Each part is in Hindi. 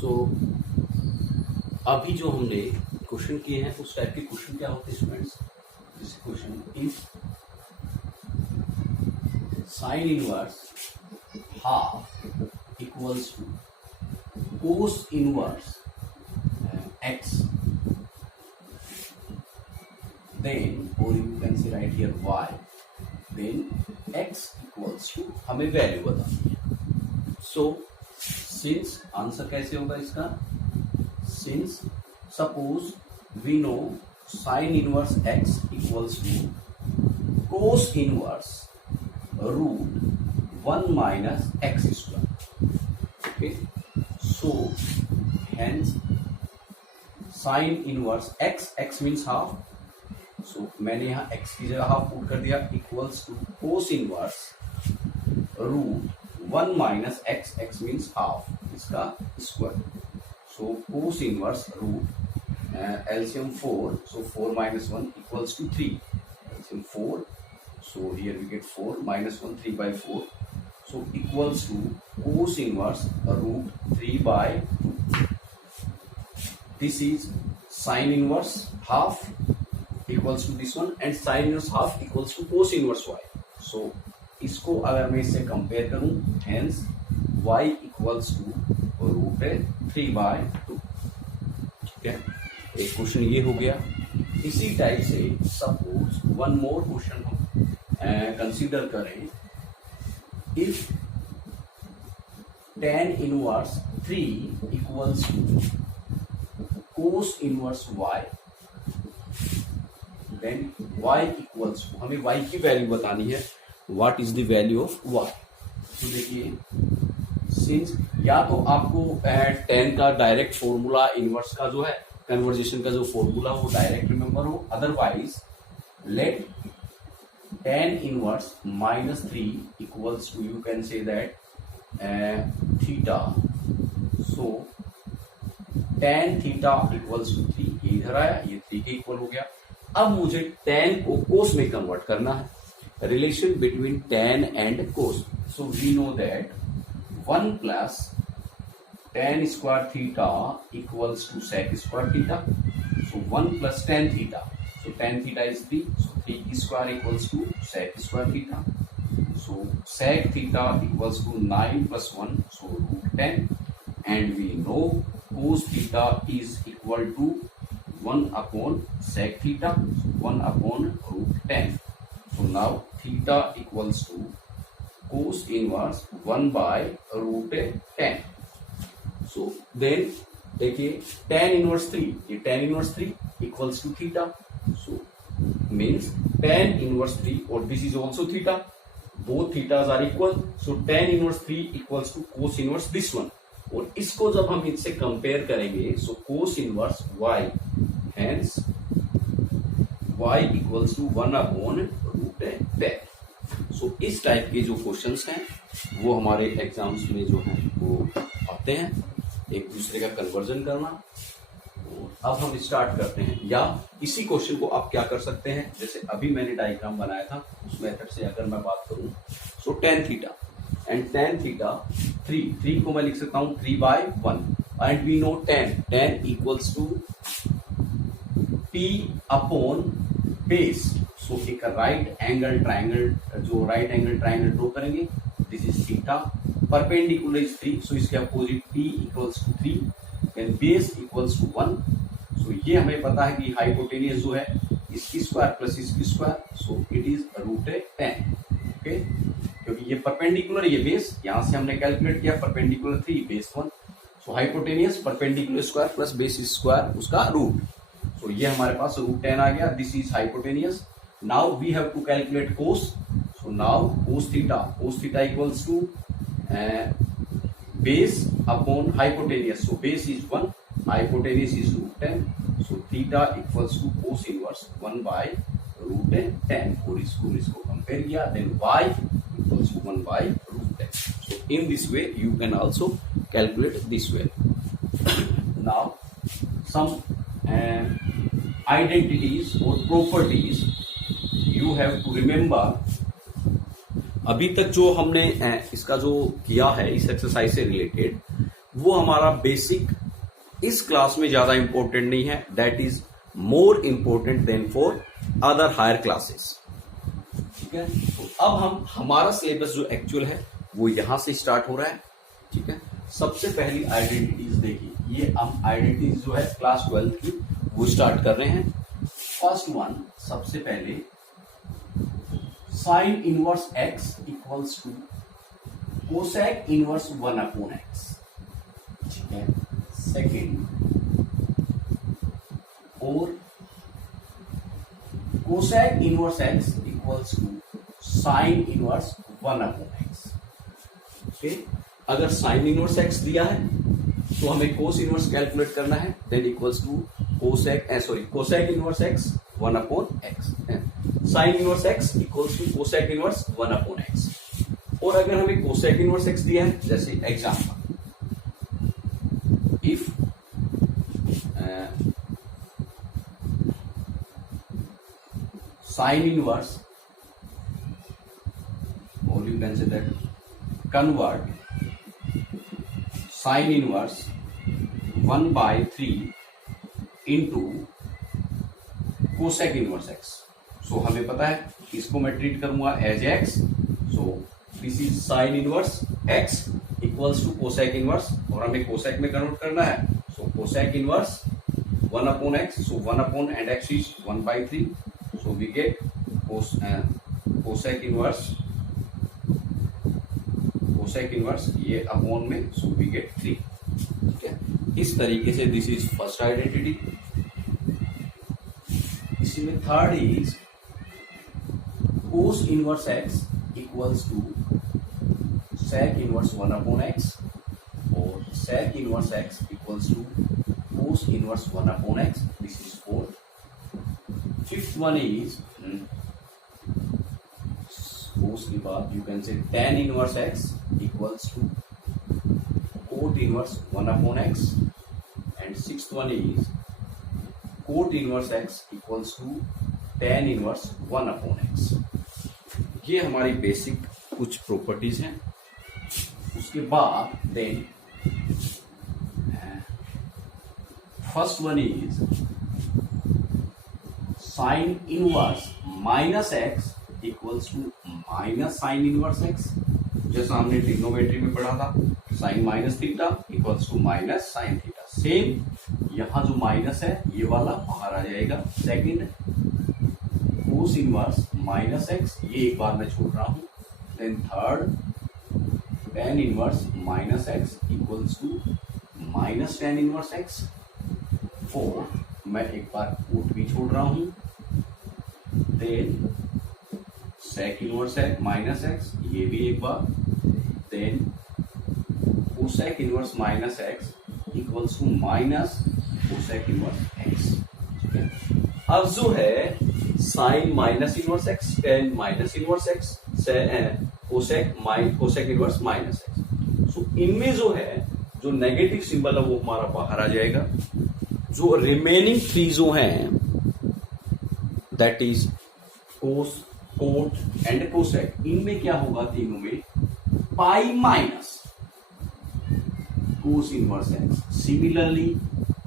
सो अभी जो हमने क्वेश्चन किए हैं उस टाइप के क्वेश्चन क्या होते हैं students? This question is sine inverse half equals to cos inverse x, then or you can say right here y, then x equals to हमें वैल्यू बतानी है. सो सिंस आंसर कैसे होगा इसका? Since suppose we know sine inverse x equals to cos inverse root 1 minus x square. Okay, so hence sine inverse x means half. So मैंने यहाँ x की जगह हाफ पुट कर दिया equals to cos inverse root 1 minus x means half इसका square. So cos inverse root LCM 4, so 4 minus 1 equals to 3. LCM 4, so here we get 4 minus 1 3 by 4. So equals to cos inverse root 3 by 2. This is sin inverse half equals to this one and sin inverse half equals to cos inverse y. So इसको अगर मैं इससे कंपेयर करूं, hence y equals to root 3 by 2. ठीक है, एक क्वेश्चन ये हो गया. इसी टाइप से सपोज वन मोर क्वेश्चन हम कंसीडर करें. If tan inverse 3 equals to cos inverse y, then y equals to हमें y की वैल्यू बतानी है. what is the value of y? तो देखिए, सिंस या तो आपको tan का डायरेक्ट फॉर्मूला इनवर्स का जो है कन्वर्जेशन का जो फॉर्मूला वो डायरेक्ट रिमेंबर हो, otherwise let tan inverse -3 equals to you can say that theta. So tan theta equals to 3. ये इधर आया, ये 3 के इक्वल हो गया. अब मुझे tan को कोस में कन्वर्ट करना है. रिलेशन बिटवीन tan एंड कोस. So we know that 1 plus tan square theta equals to sec square theta. So 1 plus tan theta. So tan theta is 3. So 3 square equals to sec square theta. So sec theta equals to 9 plus 1, so root 10. And we know cos theta is equal to 1 upon sec theta, so 1 upon root 10. So now theta equals to cos inverse 1 by root 10. So then देखिए tan inverse 3, ये tan inverse 3 equals to theta. So means tan inverse 3 or this is also theta. Both thetas are equal. So tan inverse 3 equals to cos inverse this one. और इसको जब हम इससे कंपेयर करेंगे, so cos inverse y, hence y equals to 1 upon root 10. So इस टाइप के जो क्वेश्चंस हैं वो हमारे एग्जाम्स में जो हैं वो आते हैं, एक दूसरे का कन्वर्जन करना. और अब हम स्टार्ट करते हैं. या इसी क्वेश्चन को आप क्या कर सकते हैं, जैसे अभी मैंने डायग्राम बनाया था उस मेथड से अगर मैं बात करूं, सो tan theta and tan theta 3 को मैं लिख सकता हूं 3 by 1. and we know tan equals to p upon base. so एक राइट एंगल ट्राइंगल, जो राइट एंगल ट्राइंगल ड्रॉ करेंगे, this is theta, perpendicular is 3, so इसके opposite p equals to 3, then base equals to 1. So ये हमें पता है कि हाइपोटेनियस जो है इसकी स्क्वायर प्लस इसकी square, so it is root 10. Okay, क्योंकि ये परपेंडिकुलर, ये बेस, यहां से हमने कैलकुलेट किया perpendicular 3 base 1. So hypotenuse perpendicular square plus base square उसका रूट. सो ये हमारे पास रूट 10 आ गया. This is hypotenuse. Now we have to calculate cos. So now cos theta equals to base upon hypotenuse. So base is 1, hypotenuse is root 10. So theta equals to cos inverse 1 by root 10. और इसको कंपेयर किया, then y equals to 1 by root 10. So in this way you can also calculate this way. Now some identities or properties you have to remember. अभी तक जो हमने इसका जो किया है इस एक्सरसाइज से रिलेटेड, वो हमारा बेसिक इस क्लास में ज्यादा इंपॉर्टेंट नहीं है, that is more important than for other higher classes. ठीक है, तो अब हमारा सिलेबस जो एक्चुअल है वो यहां से स्टार्ट हो रहा है। ठीक है, सबसे पहली आइडेंटिटीज देखिए, ये हम आइडेंटिटीज जो है क्लास 12 की वो स्टार्ट कर रहे हैं। फर्स्ट वन, सबसे पहले sine inverse x equals to cosec inverse 1/x। ठीक है, सेकेंड, और cosec inverse x equals to sine inverse 1/x। Okay, अगर साइन इनवर्स एक्स दिया है तो हमें कोस इनवर्स कैलकुलेट करना है, then equals to cosec inverse x 1/x। Sine inverse x equals to cosec inverse 1/x। और अगर हमें कोसेक इनवर्स एक्स दिया है, जैसे example, if sine inverse, or you can say that convert sin inverse 1/3 into cosec inverse x। So हमें पता है इसको मैं ट्रीट करूंगा as x, so this is sine inverse x equals to cosec inverse, और हमें कोसेक में कन्वर्ट करना है, so cosec inverse 1/x, so 1 and x is 1/3, so we get cosec inverse ये अपॉन में, सो वी गेट 3। ठीक है, इस तरीके से दिस इज फर्स्ट आइडेंटिटी। इसी में third is cos inverse x equals to sec inverse 1/x, और sec inverse x equals to cos inverse 1/x, this is fourth. Fifth one is cos के बाद you can say tan inverse x equals to cot inverse 1/x, and sixth one is cot inverse x equals to tan inverse 1/x। ये हमारी बेसिक कुछ प्रॉपर्टीज हैं। उसके बाद then first one is sine inverse minus x equals to minus sine inverse x, जैसा हमने ट्रिग्नोमेट्री में पढ़ा था, sine minus theta equals to minus sine theta. Same यहां जो माइनस है ये वाला बाहर आ जाएगा। Second, cos inverse minus x, ये एक बार मैं छोड़ रहा हूं। Then third, tan inverse minus x equals to minus tan inverse x. Fourth, मैं एक बार कोट भी छोड़ रहा हूं। देन सेक इनवर्स है माइनस एक्स, ये भी एक बार। Then cosec inverse minus x equals to minus cosec inverse x. ठीक है, अब जो है sine minus inverse x, tan minus inverse x, cosec inverse minus x. So इनमें जो है जो नेगेटिव सिंबल है वो हमारा बाहर आ जाएगा। जो रिमेनिंग थ्री जो हैं that is cos, cot and cosec, इनमें क्या होगा, तीनों में pi minus cos inverse x, similarly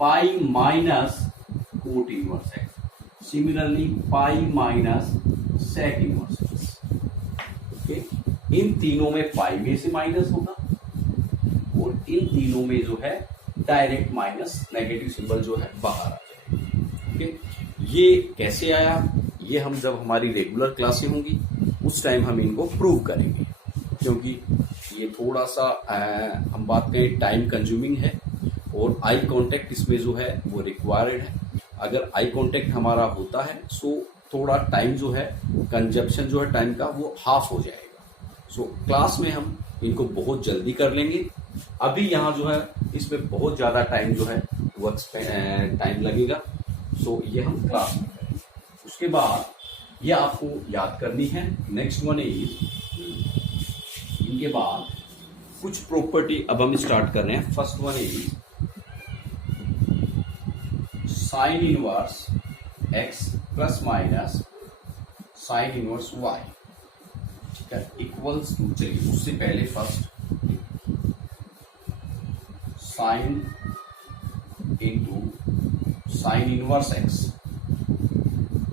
pi minus cot inverse x, similarly pi minus sec inverse x. Okay, इन तीनों में पाई में से माइनस होगा, और इन तीनों में जो है डायरेक्ट माइनस, नेगेटिव सिंबल जो है बाहर आ जाएगा। ओके, ये कैसे आया, ये हम जब हमारी रेगुलर क्लासें होंगी उस टाइम हम इनको प्रूव करेंगे, क्योंकि ये थोड़ा सा हम बात करें टाइम कंज्यूमिंग है, और आई कांटेक्ट इसमें जो है वो रिक्वायर्ड है। अगर आई कांटेक्ट हमारा होता है सो थोड़ा टाइम जो है, कंजप्शन जो है टाइम का वो हाफ हो जाएगा। सो क्लास में हम इनको बहुत जल्दी कर लेंगे। अभी यहाँ जो है इसमें बहुत ज्यादा टाइम जो है वो टाइम लगेगा। सो ये हम क्लास में करेंगे। उसके बाद ये आपको याद करनी है। नेक्स्ट वन इज, इनके बाद कुछ प्रॉपर्टी अब हम स्टार्ट कर रहे हैं। First one is sine inverse x plus minus sine inverse y, ठीक है, इक्वल्स टू, चलिए उससे पहले first sine into sine inverse x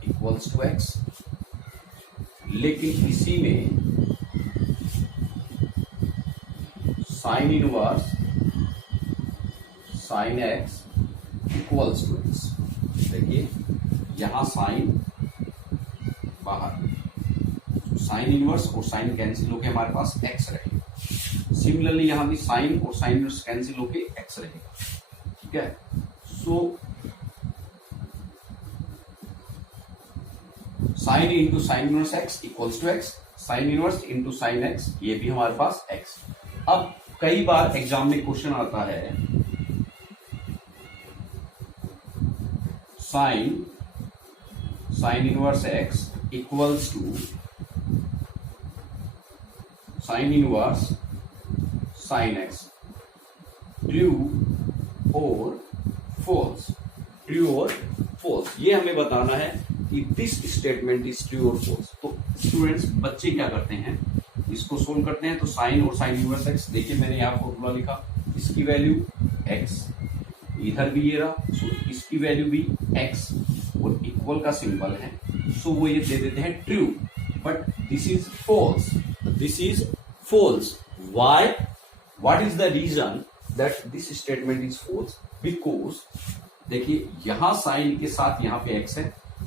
equals to x. लेकिन इसी में sine inverse sine x equals to x. देखिए यहां साइन बाहर, साइन इनवर्स और साइन कैंसिल होके हमारे पास एक्स रहेगा। सिमिलरली यहां भी साइन और साइन इनवर्स कैंसिल होके एक्स रहेगा। ठीक है, so sine into sine inverse x equals to x, sine inverse into sine x, ये भी हमारे पास एक्स। अब कई बार एग्जाम में क्वेश्चन आता है sine sine inverse x equals to sine inverse sine x, true और फॉल्स, ट्रू और फॉल्स। ये हमें बताना है कि दिस स्टेटमेंट इज ट्रू और फॉल्स। तो स्टूडेंट्स, बच्चे क्या करते हैं, इसको सोल्व करते हैं। तो साइन और साइन इनवर्स एक्स, देखिए मैंने यहाँ फॉर्मूला लिखा, इसकी वैल्यू एक्स, इधर भी ये रहा, सो इसकी वैल्यू भी एक्स और इक्वल का सिंबल है, सो वो ये दे देते हैं true. But this is false, this is false. Why? What is the reason that this statement is false? Because देखिए यहां साइन के साथ यहां पे एक्स है।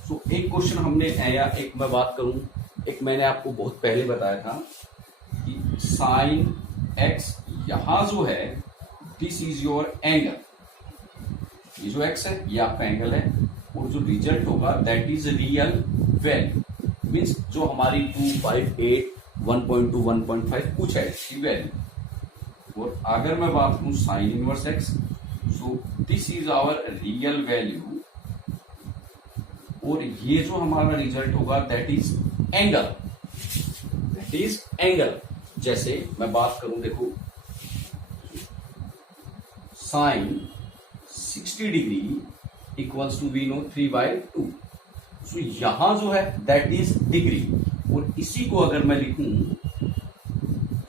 सो एक क्वेश्चन हमने, या एक मैं बात करूं, एक मैंने आपको बहुत पहले बताया था कि साइन एक्स यहां जो है दिस इज योर एंगल, ये जो एक्स है ये आपका एंगल है, और जो रिजल्ट होगा that is real value, means जो हमारी 258 1.2 1.5 कुछ है इसकी वैल्यू। और अगर मैं बात करूं sine inverse x, so this is our real value, और ये जो हमारा रिजल्ट होगा that is angle, that is angle. जैसे मैं बात करूं, देखो sine 60 degree equals to we know 3/2, so यहां जो है दैट इज डिग्री, और इसी को अगर मैं लिखूं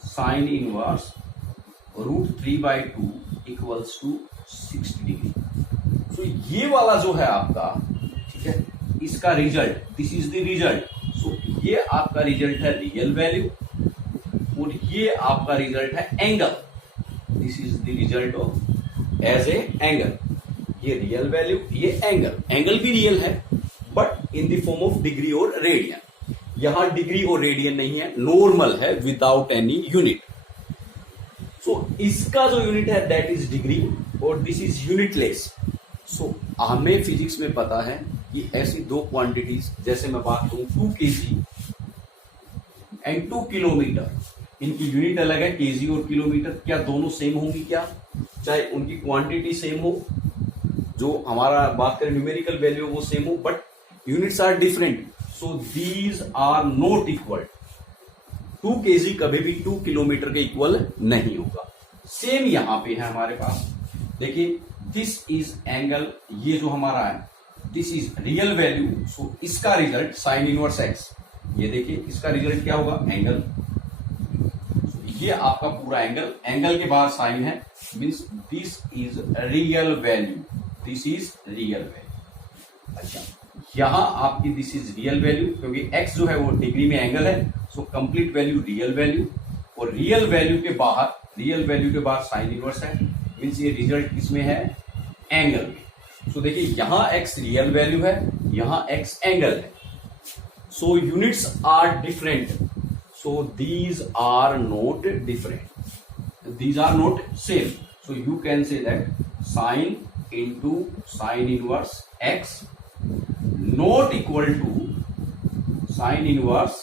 sine inverse √3/2 equals to 60 degree, so ये वाला जो है आपका, ठीक है, इसका result, this is the result. So ये आपका रिजल्ट है रियल वैल्यू, और ये आपका रिजल्ट है angle, this is the result of as a angle. ये रियल वैल्यू, ये एंगल, एंगल भी रियल है but in the form of degree और रेडियन। यहां डिग्री और रेडियन नहीं है, नॉर्मल है विदाउट एनी यूनिट। सो इसका जो यूनिट है दैट इज डिग्री, और दिस इज यूनिटलेस। सो हमें फिजिक्स में पता है कि ऐसी दो क्वांटिटीज, जैसे मैं बात करूं 2 kg एंड 2 किलोमीटर, इनकी यूनिट अलग है, केजी और किलोमीटर, क्या दोनों सेम होंगी? क्या चाहे उनकी क्वांटिटी सेम हो, जो हमारा बात करें न्यूमेरिकल वैल्यू वो सेम हो, but units are different, so these are not equal. 2 kg कभी भी 2 किलोमीटर के इक्वल नहीं होगा। सेम यहां पे है हमारे पास, देखिए दिस इज एंगल, ये जो हमारा है दिस इज रियल वैल्यू, सो इसका रिजल्ट साइन इनवर्स एक्स, ये देखिए इसका रिजल्ट क्या होगा? एंगल। ये आपका पूरा एंगल, एंगल के बाद साइन है, means this is real value, this is real value. अच्छा, यहां आपकी दिस इज रियल वैल्यू, क्योंकि एक्स जो है वो डिग्री में एंगल है, so complete value real value, और रियल वैल्यू के बाहर, रियल वैल्यू के बाद साइन इनवर्स है, मीन्स ये रिजल्ट किसमें है? एंगल में। सो देखिए यहां एक्स रियल वैल्यू है, यहां एक्स एंगल है, so units are different, so these are not different, these are not same, so you can say that sine into sine inverse x not equal to sine inverse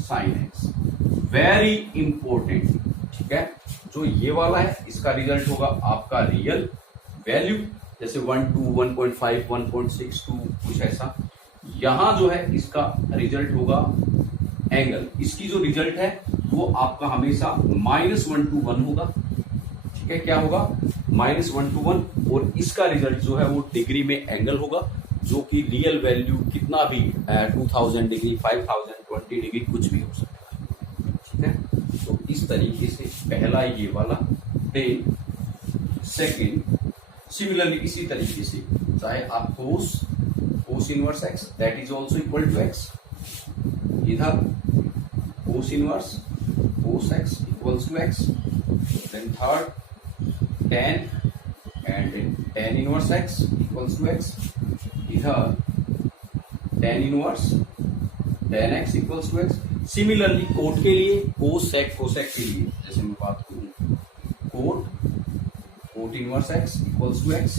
sine x, very important। ठीक है, जो ये वाला है इसका रिजल्ट होगा आपका रियल वैल्यू, जैसे 1 2 1.5 1.62 कुछ ऐसा। यहां जो है इसका रिजल्ट होगा एंगल, इसकी जो रिजल्ट है वो आपका हमेशा -1 to 1 होगा। ठीक है, क्या होगा? -1 to 1, और इसका रिजल्ट जो है वो डिग्री में एंगल होगा, जो कि रियल वैल्यू कितना भी 2000 डिग्री 5000 20 डिग्री कुछ भी हो सकता है। ठीक है, तो इस तरीके से पहला ये वाला। देन सेकेंड सिमिलरली इसी तरीके से चाहे आप cos inverse x that is also equal to x, इधर cos inverse cos x equals to x, then third tan and tan inverse x equals to x, इधर tan inverse tan x equals to x. Similarly cot के लिए कोसेक के लिए जैसे मैं बात करूं cot inverse x equals to x,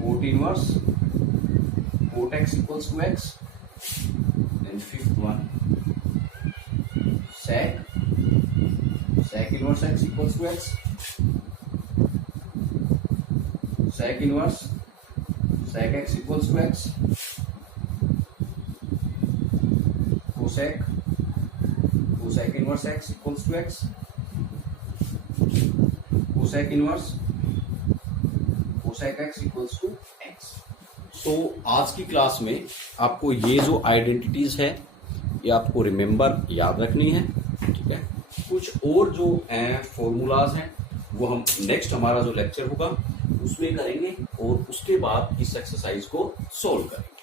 cot inverse cot x equals to x, then fifth one sec inverse x equals to x, sec inverse sec x equals to x, cosec inverse x equals to x, cosec इनवर्स cosec x equals to x. So आज की क्लास में आपको ये जो आइडेंटिटीज है ये आपको रिमेम्बर याद रखनी है, ठीक है। कुछ और जो फॉर्मूलाज हैं वो हम नेक्स्ट हमारा जो लेक्चर होगा उसमें करेंगे और उसके बाद इस एक्सरसाइज को सोल्व करेंगे।